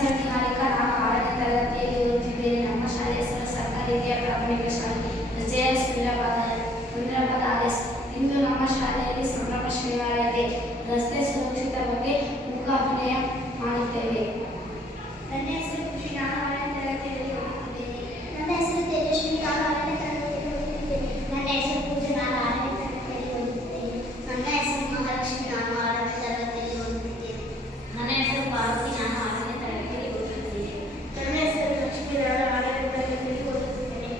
ಹೆಸರು ನಿಹಾರಿಕಾ. ನಾನು 6ನೇ ತರಗತಿಯಲ್ಲಿ ಓದುತ್ತಿದ್ದೇನೆ. ನಮ್ಮ ಶಾಲೆ ಹೆಸರು ಸರ್ಕಾರಿ ಹಿರಿಯ ಪ್ರಾಥಮಿಕ ಶಾಲೆ JS ಹುಮ್ನಾಬಾದ್ RS. ಇಂದು ನಮ್ಮ ಶಾಲೆಯಲ್ಲಿ ಸಂಭ್ರಮ ಶನಿವಾರ ಇದೆ. ರಸ್ತೆ ಸುರಕ್ಷತೆ ಬಗ್ಗೆ ಮೂಕಾಭಿನಯ ಮಾಡುತ್ತೇವೆ. ನನ್ನ ಹೆಸರು ಖುಷಿ. ನಾನು 6ನೇ ತರಗತಿಯಲ್ಲಿ ಓದುತ್ತಿದ್ದೇನೆ. ನನ್ನ ಹೆಸರು ತೇಜಸ್ವಿನಿ. ನಾನು 6ನೇ ತರಗತಿಯಲ್ಲಿ ಓದುತ್ತಿದ್ದೇನೆ. ನನ್ನ ಹೆಸರು ಪೂಜಾ. ನಾನು 6ನೇ ತರಗತಿಯಲ್ಲಿ ಓದುತ್ತಿದ್ದೇನೆ. ನನ್ನ ಹೆಸರು ಮಹಾಲಕ್ಷ್ಮಿ. ನಾನು 6ನೇ ತರಗತಿಯಲ್ಲಿ ಓದುತ್ತಿದ್ದೇನೆ. ನನ್ನ ಹೆಸರು ಪಾರ್ವತಿ. ನಾನು 6ನೇ ತರಗತಿಯಲ್ಲಿ ಓದುತ್ತಿದ್ದೇನೆ. ನನ್ನ ಹೆಸರು ಲಕ್ಷ್ಮಿ. ನಾನು 6ನೇ ತರಗತಿಯಲ್ಲಿ ಓದುತ್ತಿದ್ದೇನೆ.